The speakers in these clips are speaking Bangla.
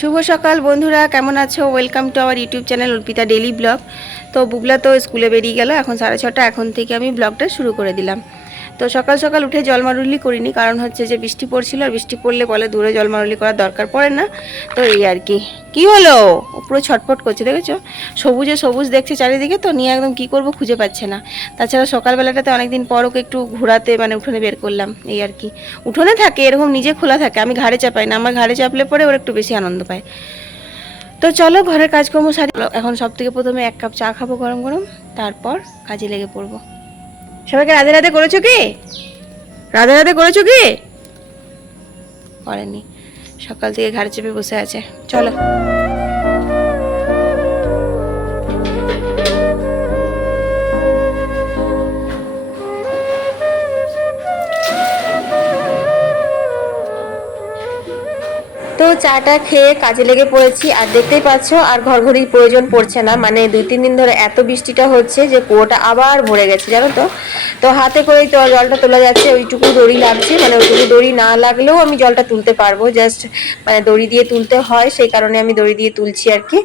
শুভ সকাল বন্ধুরা, কেমন আছো? Welcome to our YouTube channel Arpita daily vlog তো বুবলা তো স্কুলে বেরিয়ে গেল, এখন সাড়ে ছটা, এখন থেকে আমি ব্লগটা শুরু করে দিলাম। তো সকাল সকাল উঠে জলমারুলি করিনি, কারণ হচ্ছে যে বৃষ্টি পড়ছিল আর বৃষ্টি পড়লে বলে দূরে জলমারুলি করার দরকার পড়ে না। তো এই আর কি। কি হলো? পুরো ছটফট করছে, দেখেছ? সবুজে সবুজ দেখছে চারিদিকে তো, নিয়ে একদম কি করব খুঁজে পাচ্ছে না। তাছাড়া সকালবেলাটাতে অনেকদিন পর ওকে একটু ঘোরাতে মানে উঠোনে বের করলাম, এই আর কি। উঠোনে থাকে, এরকম নিজে খোলা থাকে, আমি ঘাড়ে চাপাই না, আমার ঘাড়ে চাপলে পরে ওর একটু বেশি আনন্দ পায়। তো চলো ঘরের কাজকর্ম সারি এখন সব থেকে প্রথমে এক কাপ চা খাব গরম গরম, তারপর কাজে লেগে পড়ব। সবাইকে রাধে রাধে করেছ কি? রাধে রাধে করেছ কি? করেনি। সকাল থেকে ঘাড় চেপে বসে আছে। চলো। চাটা খেয়ে কাজে লেগে পড়েছি। আর দেখতেই পাচ্ছ, আর ঘর ঘড়ির প্রয়োজন পড়ছে না। মানে দুই তিন দিন ধরে এত বৃষ্টিটা হচ্ছে যে কুয়োটা আবার ভরে গেছে, জানো তো? তো হাতে করেই তো জলটা তোলা যাচ্ছে, ওইটুকু দড়ি লাগছে। মানে ওইটুকু দড়ি না লাগলেও আমি জলটা তুলতে পারব। জাস্ট মানে দড়ি দিয়ে তুলতে হয়, সেই কারণে আমি দড়ি দিয়ে তুলছি আর কি।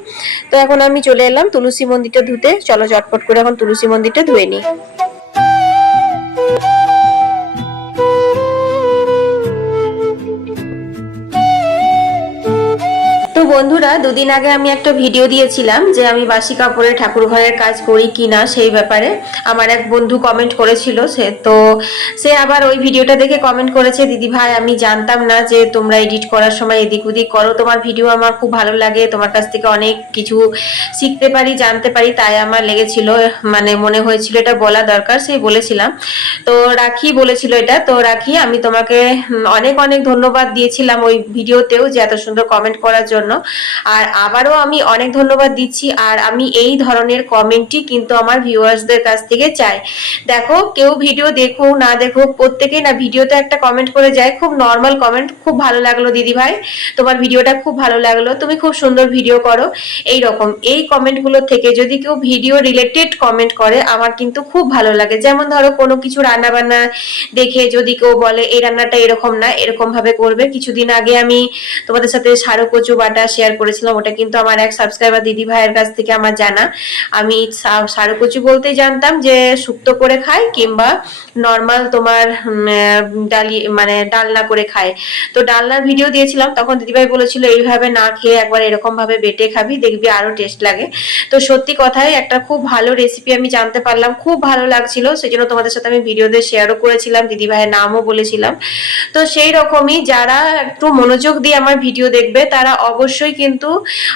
তো এখন আমি চলে এলাম তুলসী মন্দিরটা ধুতে। চলো চটপট করে এখন তুলসী মন্দিরটা ধুয়ে নিই। বন্ধুরা, দুদিন আগে আমি একটা ভিডিও দিয়েছিলাম যে আমি বাসি কাপড়ে ঠাকুর ঘরের কাজ করি কি না সেই ব্যাপারে। আমার এক বন্ধু কমেন্ট করেছিল সে, তো সে আবার ওই ভিডিওটা দেখে কমেন্ট করেছে, দিদি ভাই, আমি জানতাম না যে তোমরা এডিট করার সময় এদিক ওদিক করো। তোমার ভিডিও আমার খুব ভালো লাগে, তোমার কাছ থেকে অনেক কিছু শিখতে পারি, জানতে পারি, তাই আমার লেগেছিল। মানে মনে হয়েছিল এটা বলা দরকার, সেই বলেছিলাম। তো রাখি বলেছিল এটা, তো রাখি, আমি তোমাকে অনেক অনেক ধন্যবাদ দিয়েছিলাম ওই ভিডিওতেও যে এত সুন্দর কমেন্ট করার জন্য। আর আবারও আমি অনেক ধন্যবাদ দিচ্ছি আর আমি এই ধরনের কমেন্টই কিন্তু আমার ভিউয়ার্সদের কাছ থেকে চাই। দেখো, কেউ ভিডিও দেখো, না দেখো, প্রত্যেকেই না ভিডিওতে একটা কমেন্ট করে যায়। খুব নর্মাল কমেন্ট খুব ভালো লাগল দিদি ভাই তোমার ভিডিওটা খুব ভালো লাগল। তুমি খুব সুন্দর ভিডিও করো। এই রকম এই কমেন্টগুলো থেকে যদি কেউ ভিডিও রিলেটেড কমেন্ট করে, আমার কিন্তু খুব ভালো লাগে। যেমন ধরো, কোনো কিছু রান্না বান্না দেখে যদি কেউ বলে, এই রান্নাটা এরকম না এরকম ভাবে করবে। কিছুদিন আগে আমি তোমাদের সাথে সারো কচু বাটা শেয়ার করেছিলাম, ওটা কিন্তু আমার এক সাবস্ক্রাইবার দিদি ভাইয়ের কাছ থেকে আমার জানা। আমি সা- সারো কচু বলতে জানতাম যে শুক্তো করে খায় কিংবা নর্মাল তোমার ডালি মানে ডালনা করে খায়। তো ডালনার ভিডিও দিয়েছিলাম, তখন দিদিভাই বলেছিল, এইভাবে না খেয়ে একবার এরকম ভাবে বেটে খাবি, দেখবি আরও টেস্ট লাগে। তো সত্যি কথাই একটা খুব ভালো রেসিপি আমি জানতে পারলাম, খুব ভালো লাগছিল সেই জন্য তোমাদের সাথে আমি ভিডিওতে শেয়ারও করেছিলাম, দিদি ভাইয়ের নামও বলেছিলাম। তো সেই রকমই যারা একটু মনোযোগ দিয়ে আমার ভিডিও দেখবে, তারা অবশ্যই কিন্তু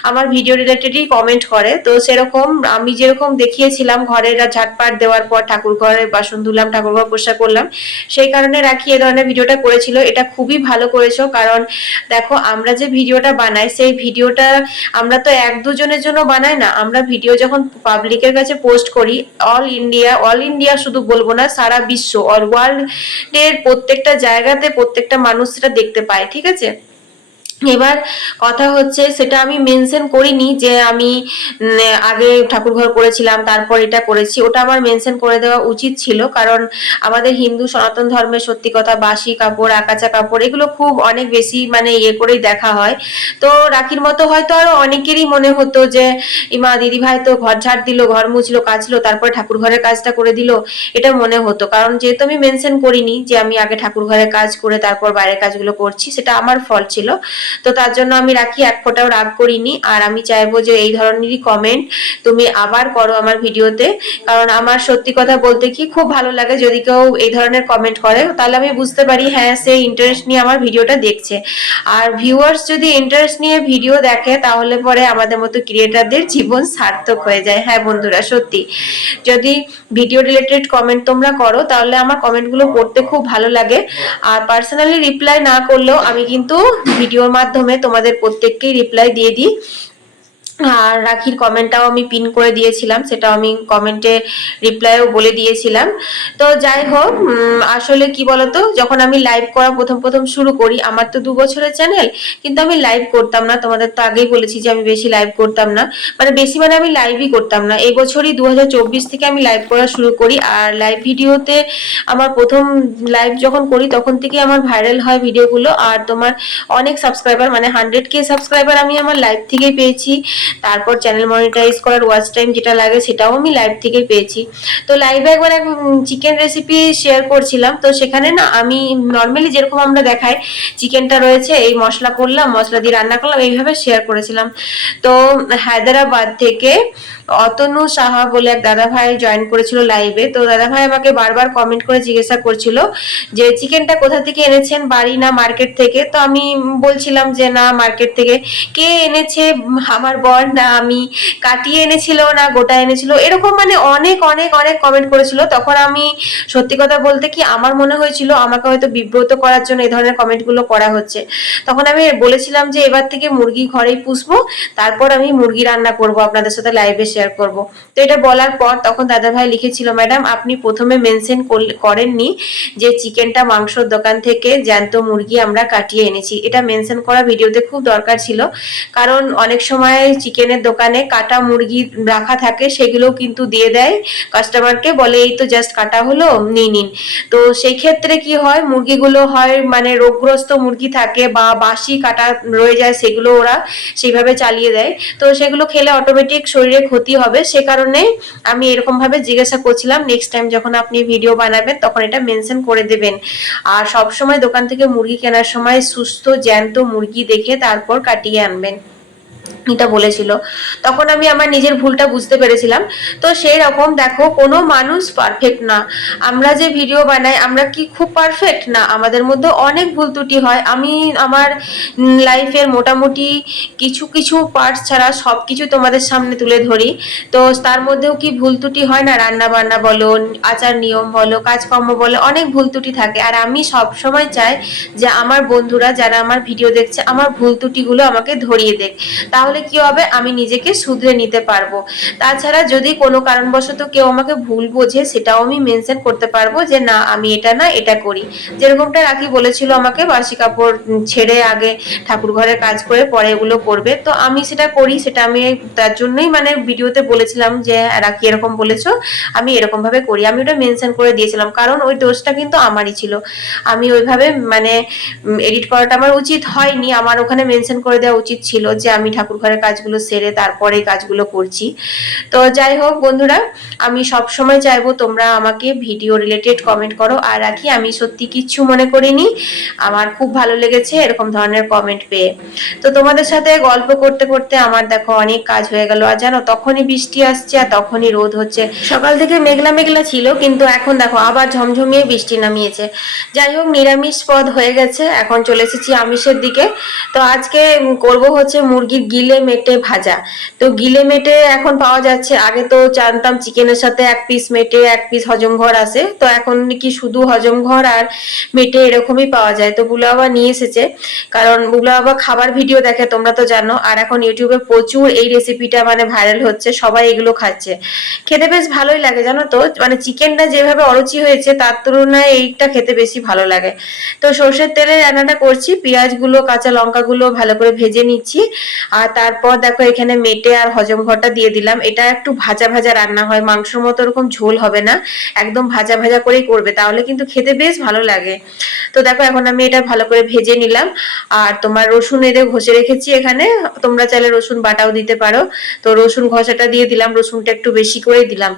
আমার ভিডিও রিলেটেডই কমেন্ট করে। তো সেরকম আমি যেরকম দেখিয়েছিলাম ঘরের ঝাটপাট দেওয়ার পর ঠাকুর ঘরে বাসন ধুলাম, ঠাকুর ঘর পোষা করলাম, সেই কারণে রাখি এ ধরনের ভিডিওটা করেছিল। এটা খুবই ভালো করেছ কারণ দেখো আমরা যে ভিডিওটা বানাই, সেই ভিডিওটা আমরা তো এক দুজনের জন্য বানাই না। আমরা ভিডিও যখন পাবলিকের কাছে পোস্ট করি অল ইন্ডিয়া অল ইন্ডিয়া শুধু বলব না, সারা বিশ্ব অল ওয়ার্ল্ড এর প্রত্যেকটা জায়গাতে প্রত্যেকটা মানুষ সেটা দেখতে পায়, ঠিক আছে? এবার কথা হচ্ছে, সেটা আমি মেনশন করিনি যে আমি আগে ঠাকুর ঘর করেছিলাম, তারপর এটা করেছি। ওটা আমার মেনশন করে দেওয়া উচিত ছিল, কারণ আমাদের হিন্দু সনাতন ধর্মের সত্যি কথা বাসি কাপড়, আকাচা কাপড়, এগুলো খুব অনেক বেশি মানে ইয়ে করেই দেখা হয়। তো রাখির মতো হয়তো আরও অনেকেরই মনে হতো যে ইমা দিদি ভাই তো ঘর ঝাড় দিল, ঘর মুছলো, কাচলো, তারপরে ঠাকুর ঘরের কাজটা করে দিল। এটা মনে হতো, কারণ যেহেতু আমি মেনশন করিনি যে আমি আগে ঠাকুর ঘরের কাজ করে, তারপর বাইরের কাজগুলো করছি, সেটা আমার ফল ছিল। তো তার জন্য আমি রাখি, এক ফোঁটাও রাগ করিনি। আর আমি চাইব যে এই ধরনেরই কমেন্ট তুমি আবার করো আমার ভিডিওতে। কারণ আমার সত্যি কথা বলতে কি খুব ভালো লাগে যদি কেউ এই ধরনের কমেন্ট করে। তাহলে আমি বুঝতে পারি হ্যাঁ সে ইন্টারেস্ট নিয়ে আমার ভিডিওটা দেখছে। আর ভিউয়ার্স যদি ইন্টারেস্ট নিয়ে ভিডিও দেখে, তাহলে পরে আমাদের মতো ক্রিয়েটারদের জীবন সার্থক হয়ে যায়। হ্যাঁ বন্ধুরা, সত্যি। যদি ভিডিও রিলেটেড কমেন্ট তোমরা করো, তাহলে আমার কমেন্টগুলো পড়তে খুব ভালো লাগে। আর পার্সোনালি রিপ্লাই না করলেও আমি কিন্তু ভিডিওর মাধ্যমে তোমাদের প্রত্যেককেই রিপ্লাই দিয়ে দিই। আর রাখির কমেন্টটাও আমি পিন করে দিয়েছিলাম, সেটাও আমি কমেন্টে রিপ্লাইও বলে দিয়েছিলাম। তো যাই হোক আসলে কি বলতো, যখন আমি লাইভ করা প্রথম প্রথম শুরু করি, আমার তো দু বছরের চ্যানেল কিন্তু আমি লাইভ করতাম না। তোমাদের তো আগেই বলেছি যে আমি বেশি লাইভ করতাম না। মানে বেশি মানে আমি লাইভই করতাম না। এই বছরই দু হাজার চব্বিশ থেকে আমি লাইভ করা শুরু করি। আর লাইভ ভিডিওতে আমার প্রথম লাইভ যখন করি, তখন থেকে আমার ভাইরাল হয় ভিডিওগুলো আর তোমার অনেক সাবস্ক্রাইবার মানে হান্ড্রেড কে সাবস্ক্রাইবার আমি আমার লাইভ থেকেই পেয়েছি। তারপর চ্যানেল মনিটাইজ করার ওয়াচ টাইম যেটা লাগে সেটাও আমি লাইভ থেকে পেয়েছি। তো লাইভে একবার এক চিকেন রেসিপি শেয়ার করছিলাম। তো সেখানে না আমি নর্মালি যেরকম আমরা দেখাই চিকেনটা রয়েছে, এই মশলা করলাম, মশলা দিয়ে রান্না করলাম, এইভাবে শেয়ার করেছিলাম। তো হায়দ্রাবাদ থেকে অতনু সাহা বলে এক দাদা ভাই জয়েন করেছিল লাইভে তো দাদা ভাই আমাকে বারবার কমেন্ট করে জিজ্ঞাসা করছিল যে চিকেনটা কোথা থেকে এনেছেন? বাড়ি না মার্কেট থেকে? তো আমি বলছিলাম যে, না মার্কেট থেকে। কে এনেছে? আমার বর না, আমি। কাটিয়ে এনেছিল না, গোটা এনেছিল। এরকম মানে অনেক অনেক অনেক কমেন্ট করেছিল। তখন আমি সত্যি কথা বলতে কি আমার মনে হয়েছিল আমাকে হয়তো বিব্রত করার জন্য এই ধরনের কমেন্টগুলো করা হচ্ছে। তখন আমি বলেছিলাম যে, এবার থেকে মুরগি ঘরেই পুষবো। তারপর আমি মুরগি রান্না করব আপনাদের সাথে লাইভে শেয়ার করব। তো এটা বলার পর তখন দাদা ভাই লিখেছিল, ম্যাডাম, আপনি প্রথমে মেনশন করেননি যে চিকেনটা মাংসর দোকান থেকে জ্যান্ত মুরগি আমরা কাটিয়ে এনেছি। এটা মেনশন করা ভিডিওতে খুব দরকার ছিল। কারণ অনেক সময় চিকেনের দোকানে কাটা মুরগি রাখা থাকে, সেগুলোও কিন্তু দিয়ে দেয় কাস্টমারকে বলে, এই তো জাস্ট কাটা হলো নিন নিন। তো সেই ক্ষেত্রে কি হয়, মুরগিগুলো হয় মানে রোগগ্রস্ত মুরগি থাকে বা বাসি কাটা রয়ে যায়, সেগুলো ওরা সেইভাবে চালিয়ে দেয়। তো সেগুলো খেলে অটোমেটিক শরীরে ক্ষতি হবে, সে কারণে আমি এরকম ভাবে জিজ্ঞাসা করছিলাম নেক্সট টাইম যখন আপনি ভিডিও বানাবেন তখন এটা মেনশন করে দেবেন। আর সব সময় দোকান থেকে মুরগি কেনার সময় সুস্থ, জ্যান্ত মুরগি দেখে তারপর কাটিয়ে আনবেন। এটা বলেছিল। তখন আমি আমার নিজের ভুলটা বুঝতে পেরেছিলাম। তো সেই রকম দেখো, কোনো মানুষ পারফেক্ট না। আমরা যে ভিডিও বানাই, আমরা কি খুব পারফেক্ট না, আমাদের মধ্যে অনেক ভুল ত্রুটি হয়। আমি আমার লাইফের মোটামুটি কিছু কিছু পার্টস ছাড়া সব কিছু তোমাদের সামনে তুলে ধরি। তো তার মধ্যেও কি ভুল ত্রুটি হয় না? রান্না বান্না বলো, আচার নিয়ম বলো, কাজকর্ম বলো, অনেক ভুল ত্রুটি থাকে। আর আমি সব সময় চাই যে আমার বন্ধুরা যারা আমার ভিডিও দেখছে, আমার ভুল ত্রুটিগুলো আমাকে ধরিয়ে দেখ। তাহলে কি হবে? আমি নিজেকে শুধরে নিতে পারব। তাছাড়া যদি কোনো কারণবশত কেউ আমাকে ভুল বোঝে, সেটাও আমি মেনশন করতে পারব যে, না, আমি এটা না, এটা করি। যেরকমটা রাখি বলেছিল আমাকে, বাসি কাপড় ছেড়ে আগে ঠাকুর ঘরের কাজ করে পরে এগুলো করবে। তো আমি সেটা করি, সেটা আমি তার জন্যই মানে ভিডিওতে বলেছিলাম যে, রাখি এরকম বলেছ, আমি এরকম ভাবে করি। আমি ওটা মেনশন করে দিয়েছিলাম, কারণ ওই দোষটা কিন্তু আমারই ছিল। আমি ওইভাবে মানে এডিট করাটা আমার উচিত হয়নি। আমার ওখানে মেনশন করে দেওয়া উচিত ছিল যে, আমি ঠাকুর ঘরের কাজগুলো সেরে তারপরে কাজগুলো করছি। তো যাই হোক বন্ধুরা, আমি সব সময় চাইব তোমরা আমাকে ভিডিও রিলেটেড কমেন্ট করো। আর রাখি, আমি সত্যি কিচ্ছু মনে করিনি, আমার খুব ভালো লেগেছে এরকম ধরনের কমেন্ট পেয়ে। তো তোমাদের সাথে গল্প করতে করতে আমার দেখো অনেক কাজ হয়ে গেল। আর জানো, তখনই বৃষ্টি আসছে আর তখনই রোদ হচ্ছে। সকাল থেকে মেঘলা মেঘলা ছিল, কিন্তু এখন দেখো আবার ঝমঝমিয়ে বৃষ্টি নামিয়েছে। যাই হোক, নিরামিষ পদ হয়ে গেছে, এখন চলে এসেছি আমিষের দিকে। তো আজকে করব হচ্ছে মুরগির গিলে মেটে ভাজা। তো গিলে মেটে এখন পাওয়া যাচ্ছে, আগে তো জানতাম চিকেনের সাথে এক পিস মেটে, এক পিস হজম ঘর আছে, তো এখন কি শুধু হজম ঘর আর মেটে এরকমই পাওয়া যায়। তো বুলো বাবা নিয়ে এসেছে, কারণ বুলো বাবা খাবার ভিডিও দেখে, তোমরা তো জানো, আর এখন ইউটিউবে প্রচুর এই রেসিপিটা মানে ভাইরাল হচ্ছে, সবাই এগুলো খাচ্ছে। খেতে বেশ ভালোই লাগে, জানো তো? মানে চিকেনটা যেভাবে অরুচি হয়েছে, তার তুলনায় এইটা খেতে বেশি ভালো লাগে। তো সর্ষের তেলে রান্নাটা করছি, পেঁয়াজগুলো, কাঁচা লঙ্কাগুলো ভালো করে ভেজে নিচ্ছি, আর তারপর দেখো এখানে মেটে আর হজম ঘরটা দিয়ে দিলাম। এটা একটু ভাজা ভাজা রান্না হয়, মাংসর মতো ওরকম ঝোল হবে না। একদম ভাজা ভাজা করেই করবে, তাহলে কিন্তু খেতে বেশ ভালো লাগে। তো দেখো এখন আমি এটা ভালো করে ভেজে নিলাম। আর তোমার রসুন এদের ঘষে রেখেছি এখানে। তোমরা চাইলে রসুন বাটাও দিতে পারো। তো রসুন ঘষাটা দিয়ে দিলাম, রসুনটা একটু বেশি করে দিলাম।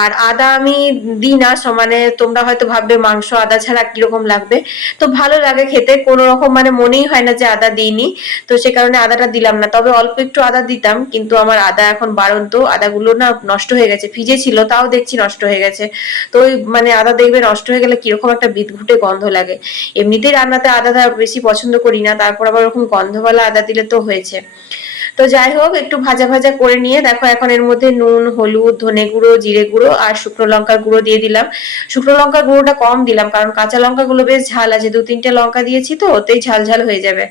আর আদা আমি দিই না, সমানে তোমরা হয়তো ভাববে মাংস, আদা ছাড়া কীরকম লাগবে। তো ভালো লাগে খেতে, কোনো রকম মানে মনেই হয় না যে আদা দিইনি। তো সে কারণে আদাটা দিলাম না। তবে অল্প একটু আদা দিতাম, কিন্তু আমার আদা এখন বাড়ন্ত, আদাগুলো না নষ্ট হয়ে গেছে, ভিজে ছিল, তাও দেখছি নষ্ট হয়ে গেছে। তো ওই মানে আদা দেখবে নষ্ট হয়ে গেলে কীরকম একটা বিদঘুটে গন্ধ লাগে। এমনিতেই রান্নাতে আদাটা বেশি পছন্দ করি না, তারপর আবার ওরকম গন্ধওয়ালা আদা দিলে তো হয়েছে। তো যাই হোক, একটু ভাজা ভাজা করে নিয়ে দেখো এখন এর মধ্যে নুন, হলুদ, ধনে গুঁড়ো, জিরে গুঁড়ো আর শুকনো লঙ্কার গুঁড়ো দিয়ে দিলাম। শুকনো লঙ্কার গুঁড়োটা কম দিলাম কারণ কাঁচা লঙ্কাগুলো বেশ ঝাল আছে। দু তিনটে লঙ্কা দিয়েছি তো, ওতেই ঝাল ঝাল হয়ে যাবে।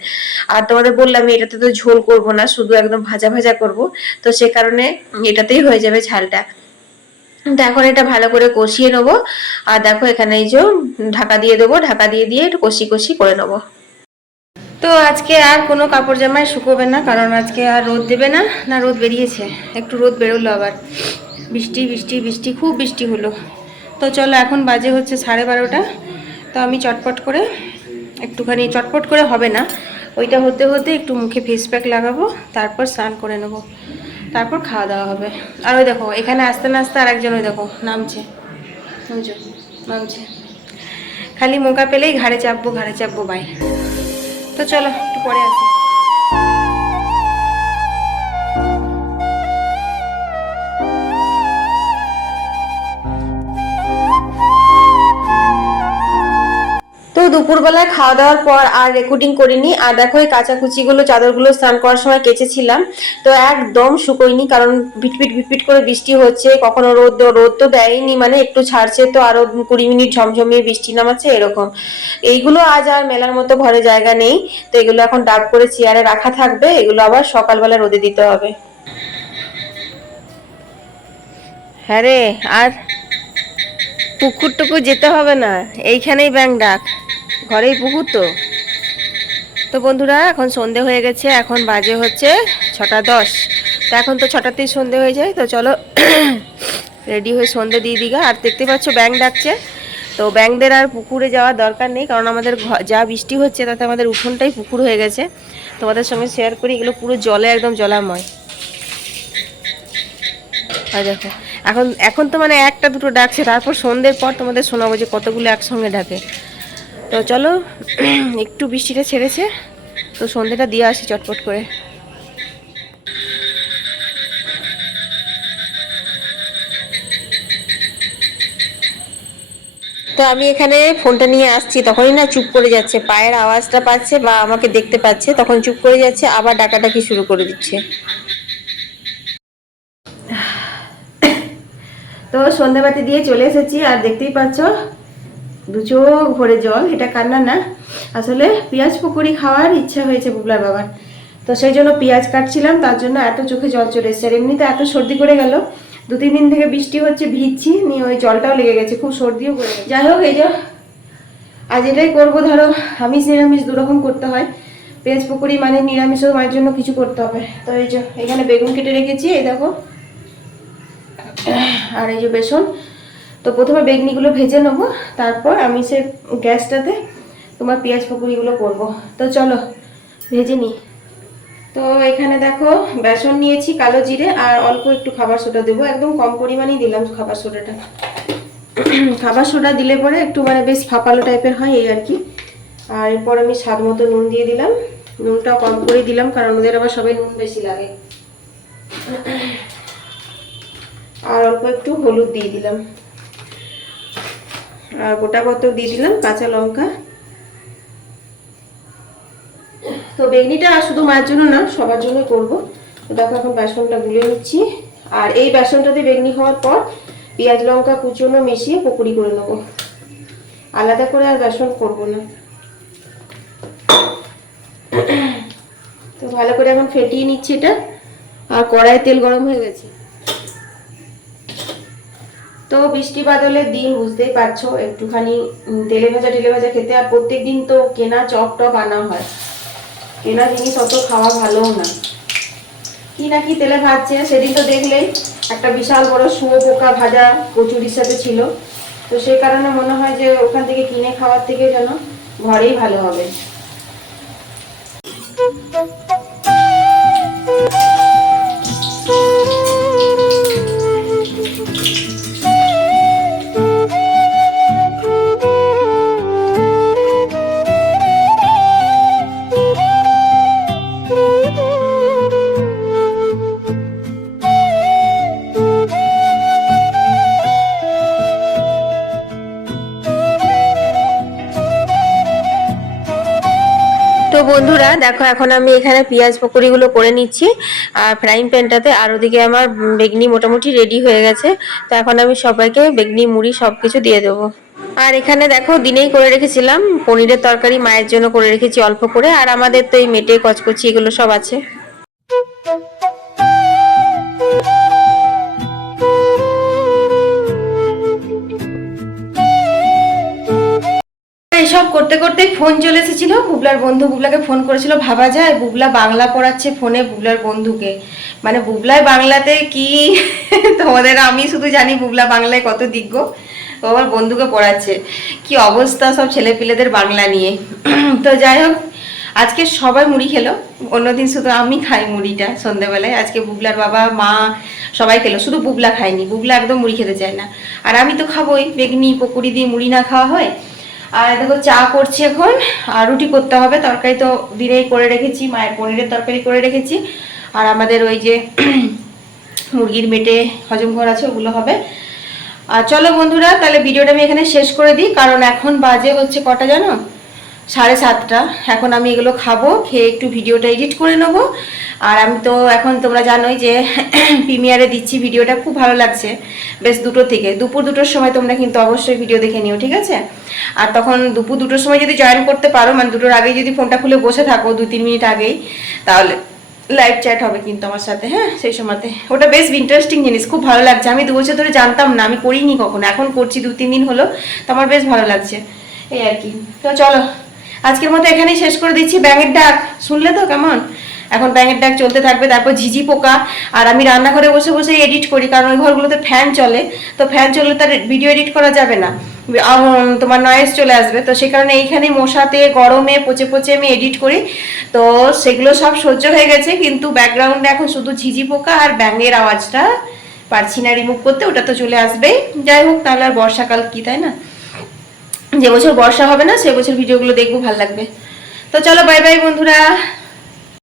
আর তোমাদের বললাম এটাতে তো ঝোল করব না, শুধু একদম ভাজা ভাজা করব। তো সে কারণে এটাতেই হয়ে যাবে ঝালটা। তো এখন এটা ভালো করে কষিয়ে নেব। আর দেখো এখানে এই যে ঢাকা দিয়ে দেবো, ঢাকা দিয়ে দিয়ে একটু কষি কষি করে নেব। তো আজকে আর কোনো কাপড় জামায় শুকোবে না, কারণ আজকে আর রোদ দেবে না না রোদ বেরিয়েছে, একটু রোদ বেরোলো আবার। বৃষ্টি বৃষ্টি বৃষ্টি, খুব বৃষ্টি হলো। তো চলো এখন বাজে হচ্ছে সাড়ে বারোটা, তো আমি চটপট করে, একটুখানি চটপট করে হবে না, ওইটা হতে হতে একটু মুখে ফেস প্যাক লাগাবো, তারপর স্নান করে নেব, তারপর খাওয়া দাওয়া হবে। আর ওই দেখো, এখানে আস্তে না আস্তে আর একজন ওই দেখো, নামছে। নামছে খালি মোকা পেলেই ঘাড়ে চাপবো ঘাড়ে চাপবো বাই তো চলো একটু পরে আসি। দুপুরবেলায় খাওয়া দাওয়ার পর আর রেকর্ডিং করিনি। আর দেখো, এই কাঁচাকুচিগুলো, চাদরগুলো স্নান করার সময় কেচেছিলাম। তো একদম শুকোয়নি, কারণ ভিটপিট ভিটপিট করে বৃষ্টি হচ্ছে। কখনো রোদ রোদ তো দেয়নি মানে একটু ছাড়ছে তো আরও কুড়ি মিনিট ঝমঝমিয়ে বৃষ্টি নামাচ্ছে, এরকম। এইগুলো আজ আর মেলার মতো ঘরে জায়গা নেই। তো এগুলো এখন ডাব করে চেয়ারে রাখা থাকবে। এগুলো আবার সকালবেলা রোদে দিতে হবে। হ্যাঁ রে, আর পুকুর টুকুর যেতে হবে না। এইখানেই ব্যাং ডাক। ঘরেই পুকুর তো। তো বন্ধুরা, এখন সন্ধে হয়ে গেছে, এখন বাজে হচ্ছে ছটা দশ। তো এখন তো ছটাতেই সন্ধে হয়ে যায়, তো চলো রেডি হয়ে সন্ধে দিয়ে দিঘা। আর দেখতে পাচ্ছ ব্যাং ডাকছে। তো ব্যাংদের আর পুকুরে যাওয়ার দরকার নেই, কারণ আমাদের যা বৃষ্টি হচ্ছে, তাতে আমাদের উঠোনটাই পুকুর হয়ে গেছে। তোমাদের সঙ্গে শেয়ার করি, এগুলো পুরো জলে, একদম জলাময়। দেখো, এখন এখন তো মানে একটা দুটো ডাকছে, তারপর সন্ধ্যের পর তোমাদের শোনাবো যে কতগুলো একসঙ্গে ডাকে। তো চলো একটু বৃষ্টিটা ছেড়েছে তো সন্ধ্যেটা দিয়ে আসি চটপট করে। তো আমি এখানে ফোনটা নিয়ে আসছি তখনই না চুপ করে যাচ্ছে পায়ের আওয়াজটা পাচ্ছে বা আমাকে দেখতে পাচ্ছে তখন চুপ করে যাচ্ছে আবার ডাকাডাকি শুরু করে দিচ্ছে। তো সন্ধ্যাবাতি দিয়ে চলে এসেছি আর দেখতেই পাচ্ছ দু চোখ ভরে জল, এটা কান্না না। আসলে পেঁয়াজ পকোড়ি খাওয়ার ইচ্ছা হয়েছে বুবলার বাবার। তো সেই জন্য পেঁয়াজ কাটছিলাম, তার জন্য এত চোখে জল চলে এসেছে। আর এমনিতে এত সর্দি করে গেল দু তিন দিন থেকে বৃষ্টি হচ্ছে, ভিজছি, নিয়ে ওই জলটাও লেগে গেছে, খুব সর্দিও করে যাই হোক, এই যে আজ এটাই করব, ধরো আমিষ, নিরামিষ দুরকম করতে হয়। পেঁয়াজ পকোড়ি মানে নিরামিষও মায়ের জন্য কিছু করতে হবে। তো এই যে এখানে বেগুন কেটে রেখেছি, এই দেখো। আর এই যে বেসন তো প্রথমে বেগনিগুলো ভেজে নেব, তারপর আমি সে গ্যাসটাতে তোমার পেঁয়াজ পকুড়িগুলো করব। তো চলো, ভেজে নিই। তো এখানে দেখো বেসন নিয়েছি কালো জিরে আর অল্প একটু খাবার সোডা দেবো, একদম কম পরিমাণেই দিলাম খাবার সোডাটা। খাবার সোডা দিলে পরে একটু মানে বেশ ফাঁপালো টাইপের হয় এই আর কি। আর এরপর আমি স্বাদ মতো নুন দিয়ে দিলাম। নুনটা কম করেই দিলাম, কারণ ওদের আবার সবাই নুন বেশি লাগে। আর অল্প একটু হলুদ দিয়ে দিলাম। আর গোটা কত দিয়ে দিলাম? কাঁচা লঙ্কা। তো বেগনিটা শুধু মায়ের জন্য না, সবার জন্য করব। তো দেখো এখন বেসনটা গুলে নিচ্ছি। আর এই বেসনটাতে বেগনি হওয়ার পর পেঁয়াজ লঙ্কা কুচনো মিশিয়ে পকুড়ি করে নেব। আলাদা করে আর বেসন করব না। তো ভালো করে এখন ফেটিয়ে নিচ্ছি এটা। আর কড়াই তেল গরম হয়ে গেছে। তো বৃষ্টি বাদলের দিন, বুঝতেই পারছ, একটুখানি তেলে ভাজা টেলে ভাজা খেতে, আর প্রত্যেক দিন তো কেনা চপ টপ আনা হয়। কেনা জিনিস অত খাওয়া ভালোও না। কি না কি তেলে ভাজছে, সেদিন তো দেখলেই একটা বিশাল বড় শুয়ো পোকা ভাজা কচুরির সাথে ছিল। তো সেই কারণে মনে হয় যে ওখান থেকে কিনে খাওয়ার থেকে যেন ঘরেই ভালো হবে। দেখো, এখন আমি এখানে পেঁয়াজ পকোড়িগুলো করে নিচ্ছি। আর ফ্রাইং প্যানটাতে আর ওদিকে আমার বেগনি মোটামুটি রেডি হয়ে গেছে। তো এখন আমি সবাইকে বেগনি, মুড়ি সব কিছু দিয়ে দেবো। আর এখানে দেখো, দিনেই করে রেখেছিলাম। পনিরের তরকারি মায়ের জন্য করে রেখেছি অল্প করে। আর আমাদের তো এই মেটে, কচকচি এগুলো সব আছে। ফোন চলে এসেছিল, বুবলার বন্ধু বুবলাকে ফোন করেছিল, ভাবা যায়, বুবলা বাংলা পড়াচ্ছে ফোনে বুবলার বন্ধুকে। মানে বুবলায় বাংলাতে কি? তোমাদের আমি শুধু জানি বুবলা বাংলায় কত দিগ্গ। ও আমার বন্ধুকে পড়াচ্ছে। কি অবস্থা সব ছেলেপিলেদের বাংলা নিয়ে। তো যাই হোক, আজকে সবাই মুড়ি খেলো। অন্যদিন শুধু আমি খাই মুড়িটা সন্ধ্যেবেলায় আজকে বুবলার বাবা, মা সবাই খেলো। শুধু বুবলা খায়নি, বুবলা একদম মুড়ি খেতে চায় না। আর আমি তো খাবোই। বেগনি, পকুড়ি দিয়ে মুড়ি না খাওয়া হয়? আর দেখো চা করছি এখন, আর রুটি করতে হবে, তরকারি তো দিনেই করে রেখেছি, মায়ের পনিরের তরকারি করে রেখেছি। আর আমাদের ওই যে মুরগির মেটে হজম ঘর আছে, ওগুলো হবে। আর চলো বন্ধুরা, তাহলে ভিডিওটা আমি এখানে শেষ করে দিই, কারণ এখন বাজে হচ্ছে কটা জানো? সাড়ে সাতটা। এখন আমি এগুলো খাব, খেয়ে একটু ভিডিওটা এডিট করে নেব। আর আমি তো এখন তোমরা জানোই যে প্রিমিয়ারে দিচ্ছি, ভিডিওটা খুব ভালো লাগছে। বেশ দুটো থেকে। দুপুর দুটোর সময় তোমরা কিন্তু অবশ্যই ভিডিও দেখে নিও, ঠিক আছে? আর তখন দুপুর দুটোর সময় যদি জয়েন করতে পারো মানে দুটোর আগেই যদি ফোনটা খুলে বসে থাকো, দু তিন মিনিট আগেই, তাহলে লাইভ চ্যাট হবে কিন্তু আমার সাথে হ্যাঁ? সেই সময়তে। ওটা বেশ ইন্টারেস্টিং জিনিস, খুব ভালো লাগছে। আমি দু বছর ধরে জানতাম না, আমি করিনি কখনো। এখন করছি, দু তিন দিন হলো, তো আমার বেশ ভালো লাগছে। এই আর কি। তো চলো আজকের মতো এখানেই শেষ করে দিচ্ছি। ব্যাঙের ডাক। শুনলে তো কেমন? এখন ব্যাঙের ডাক চলতে থাকবে, তারপর ঝিঝি পোকা। আর আমি রান্নাঘরে বসে বসে এডিট করি, কারণ ওই ঘরগুলোতে ফ্যান চলে। তো ফ্যান চললে তার ভিডিও এডিট করা যাবে না। তোমার নয়েজ চলে আসবে। তো সে কারণে এইখানে মশাতে, গরমে, পচে পচে আমি এডিট করি। তো সেগুলো সব সহ্য হয়ে গেছে, কিন্তু ব্যাকগ্রাউন্ডে এখন শুধু ঝিঝি পোকা আর ব্যাঙের আওয়াজটা পারছি না রিমুভ করতে। ওটা তো চলে আসবেই। যাই হোক, তাহলে আর বর্ষাকাল কি, তাই না? যে বছর বর্ষা হবে না, সে বছর ভিডিওগুলো দেখব, ভালো লাগবে। তো চলো বাই বাই বন্ধুরা।